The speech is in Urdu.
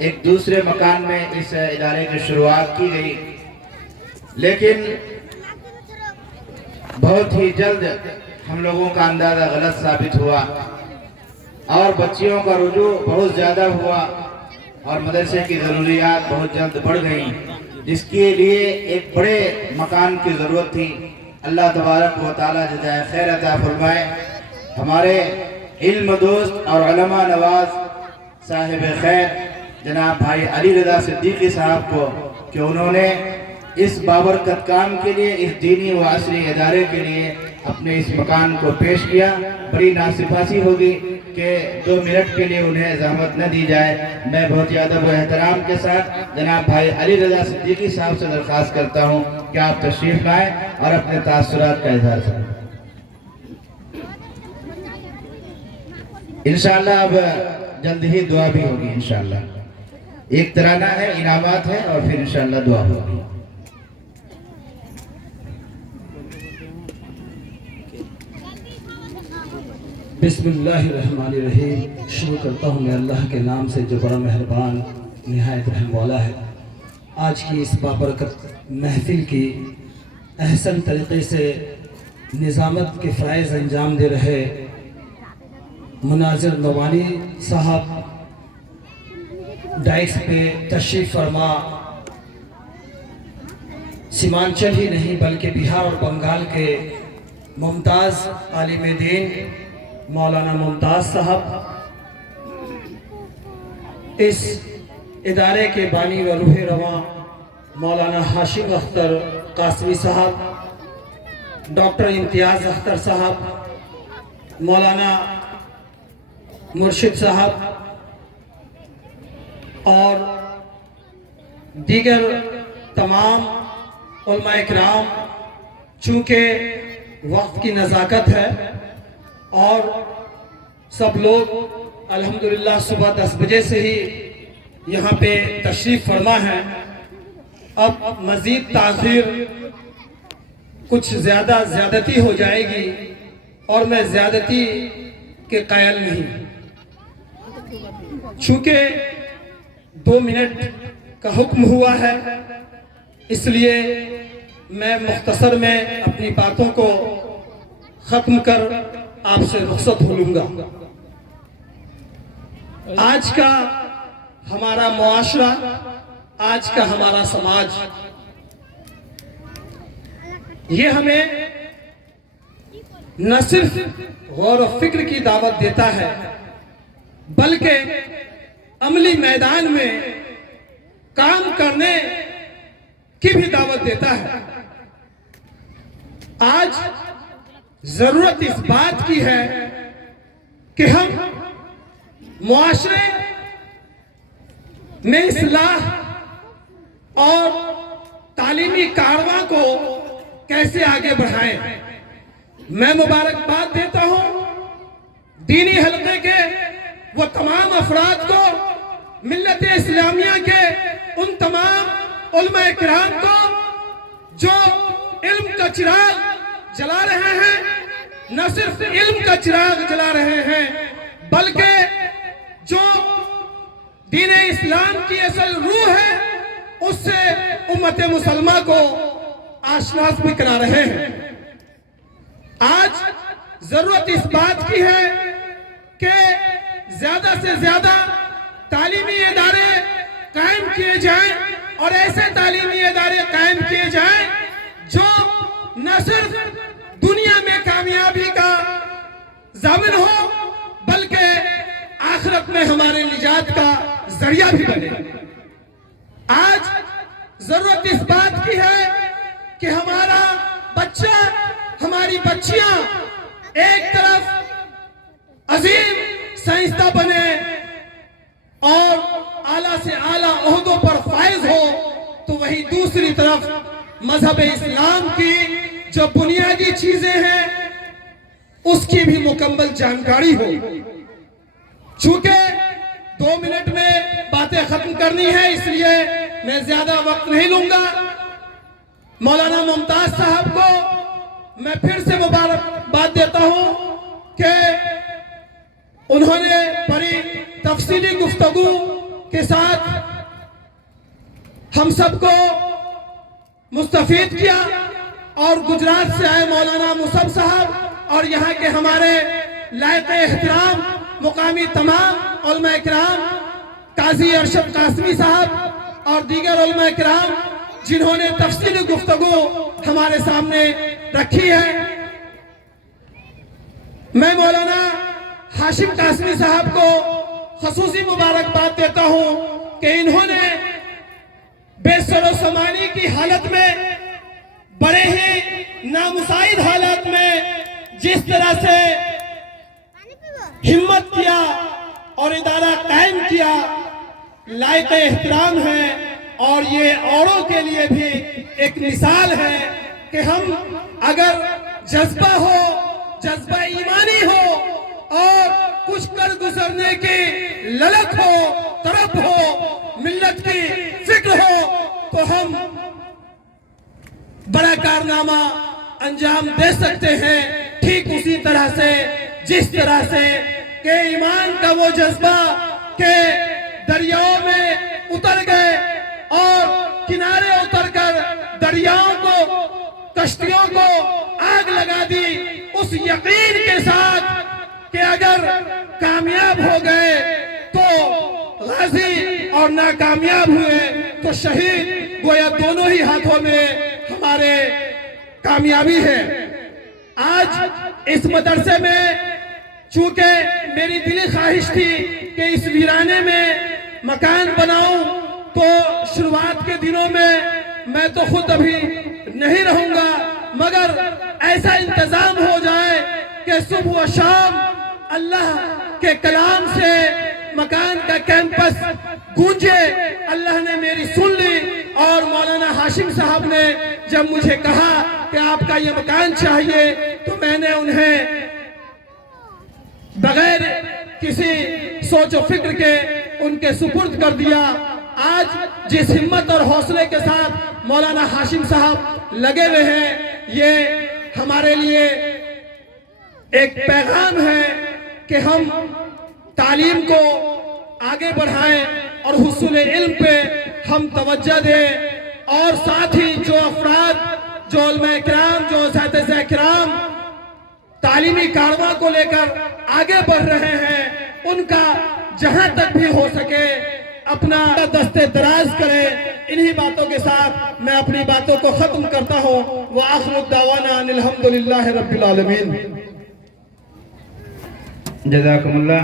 ایک دوسرے مکان میں اس ادارے کی شروعات کی گئی، لیکن بہت ہی جلد ہم لوگوں کا اندازہ غلط ثابت ہوا اور بچیوں کا رجوع بہت زیادہ ہوا اور مدرسے کی ضروریات بہت جلد بڑھ گئیں، جس کے لیے ایک بڑے مکان کی ضرورت تھی۔ اللہ تبارک و تعالیٰ جزائے خیر عطا فرمائے ہمارے علم دوست اور علماء نواز صاحب خیر جناب بھائی علی رضا صدیقی صاحب کو کہ انہوں نے اس بابرکت کام کے لیے، اس دینی و عصری ادارے کے لیے اپنے اس مکان کو پیش کیا۔ بڑی ناسپاسی ہوگی کہ 2 منٹ کے لیے انہیں زحمت نہ دی جائے۔ میں بہت ہی ادب و احترام کے ساتھ جناب بھائی علی رضا صدیقی صاحب سے درخواست کرتا ہوں کہ آپ تشریف لائیں اور اپنے تاثرات کا اظہار کریں۔ انشاءاللہ اب جلد ہی دعا بھی ہوگی انشاءاللہ۔ ایک ترانہ ہے، انعامات ہے اور پھر انشاءاللہ دعا ہوگی۔ بسم اللہ الرحمن الرحیم۔ شروع کرتا ہوں میں اللہ کے نام سے جو بڑا مہربان نہایت رحم والا ہے۔ آج کی اس بابرکت محفل کی احسن طریقے سے نظامت کے فرائض انجام دے رہے مناظر نعمانی صاحب، ڈائس پہ تشریف فرما سیمانچل ہی نہیں بلکہ بہار اور بنگال کے ممتاز عالم دین مولانا ممتاز صاحب، اس ادارے کے بانی و روح رواں مولانا ہاشم اختر قاسمی صاحب، ڈاکٹر امتیاز اختر صاحب، مولانا مرشد صاحب اور دیگر تمام علماء اکرام، چونکہ وقت کی نزاکت ہے اور سب لوگ الحمدللہ صبح 10 بجے سے ہی یہاں پہ تشریف فرما ہیں، اب مزید تاخیر کچھ زیادتی ہو جائے گی اور میں زیادتی کے قائل نہیں، چونکہ 2 منٹ کا حکم ہوا ہے، اس لیے میں مختصر میں اپنی باتوں کو ختم کر آپ سے رخصت ہو لوں گا۔ آج کا ہمارا معاشرہ، آج کا ہمارا سماج، یہ ہمیں نہ صرف غور و فکر کی دعوت دیتا ہے بلکہ عملی میدان میں کام کرنے کی بھی دعوت دیتا ہے۔ آج ضرورت اس بات کی ہے کہ ہم معاشرے میں اصلاح اور تعلیمی کارروائی کو کیسے آگے بڑھائیں۔ میں مبارکباد دیتا ہوں دینی حلقے کے وہ تمام افراد کو، ملت اسلامیہ کے ان تمام علماء اکرام کو جو علم کا چراغ جلا رہے ہیں، نہ صرف علم کا چراغ جلا رہے ہیں بلکہ جو دین اسلام کی اصل روح ہے اس سے امت مسلمہ کو آشناس بھی کرا رہے ہیں۔ آج ضرورت اس بات کی ہے کہ زیادہ سے زیادہ تعلیمی ادارے قائم کیے جائیں اور ایسے تعلیمی ادارے قائم کیے جائیں جو نہ صرف دنیا میں کامیابی کا ضامن ہو بلکہ آخرت میں ہمارے نجات کا ذریعہ بھی بنے۔ آج ضرورت اس بات کی ہے کہ ہمارا بچہ، ہماری بچیاں ایک طرف عظیم سائنسداں بنے اور اعلیٰ سے اعلیٰ عہدوں پر فائز ہو تو وہی دوسری طرف مذہب اسلام کی جو بنیادی چیزیں ہیں اس کی بھی مکمل جانکاری ہو۔ چونکہ 2 منٹ میں باتیں ختم کرنی ہے اس لیے میں زیادہ وقت نہیں لوں گا۔ مولانا ممتاز صاحب کو میں پھر سے مبارکباد دیتا ہوں کہ انہوں نے بڑی تفصیلی گفتگو کے ساتھ ہم سب کو مستفید کیا، اور گجرات سے آئے مولانا مصعب صاحب اور یہاں کے ہمارے لائق احترام مقامی تمام علماء کرام، قاضی ارشد قاسمی صاحب اور دیگر علماء کرام جنہوں نے تفصیلی گفتگو ہمارے سامنے رکھی ہے۔ میں مولانا ہاشم قاسمی صاحب کو خصوصی مبارکباد دیتا ہوں کہ انہوں نے بے سر و سامانی کی حالت میں، بڑے ہی نامساعد حالات میں جس طرح سے ہمت کیا اور ادارہ قائم کیا، لائق احترام ہے، اور یہ اوروں کے لیے بھی ایک مثال ہے کہ ہم اگر جذبہ ہو، جذبہ ایمانی ہو اور کچھ کر گزرنے کی للک ہو، طرف ہو، ملت کی فکر ہو، تو ہم بڑا کارنامہ انجام دے سکتے ہیں۔ ٹھیک اسی طرح سے جس طرح سے کہ ایمان کا وہ جذبہ کہ دریاؤں میں اتر گئے اور کنارے اتر کر دریاؤں کو، کشتیوں کو آگ لگا دی، اس یقین کے ساتھ کہ اگر کامیاب ہو گئے تو غازی اور ناکامیاب ہوئے تو شہید، گویا دونوں ہی ہاتھوں میں ہمارے کامیابی ہے۔ آج اس مدرسے میں چونکہ میری دلی خواہش تھی کہ اس ویرانے میں مکان بناؤں، تو شروعات کے دنوں میں تو خود ابھی نہیں رہوں گا، مگر ایسا انتظام ہو جائے کہ صبح و شام اللہ کے کلام سے مکان کا کیمپس گونجے۔ اللہ نے میری سن لی، اور مولانا ہاشم صاحب نے جب مجھے کہا کہ آپ کا یہ مکان چاہیے تو میں نے انہیں بغیر کسی سوچ و فکر کے ان کے سپرد کر دیا۔ آج جس ہمت اور حوصلے کے ساتھ مولانا ہاشم صاحب لگے ہوئے ہیں، یہ ہمارے لیے ایک پیغام ہے کہ ہم تعلیم کو آگے بڑھائیں اور حصول علم پہ ہم توجہ دیں، اور ساتھ ہی جو افراد، جو علماء کرام، جو اساتذہ کرام تعلیمی کارواں کو لے کر آگے بڑھ رہے ہیں، ان کا جہاں تک بھی ہو سکے اپنا دست دراز کریں۔ انہی باتوں کے ساتھ میں اپنی باتوں کو ختم کرتا ہوں۔ وآخر الدعوانا ان الحمدللہ رب العالمین۔ جزاکم اللہ۔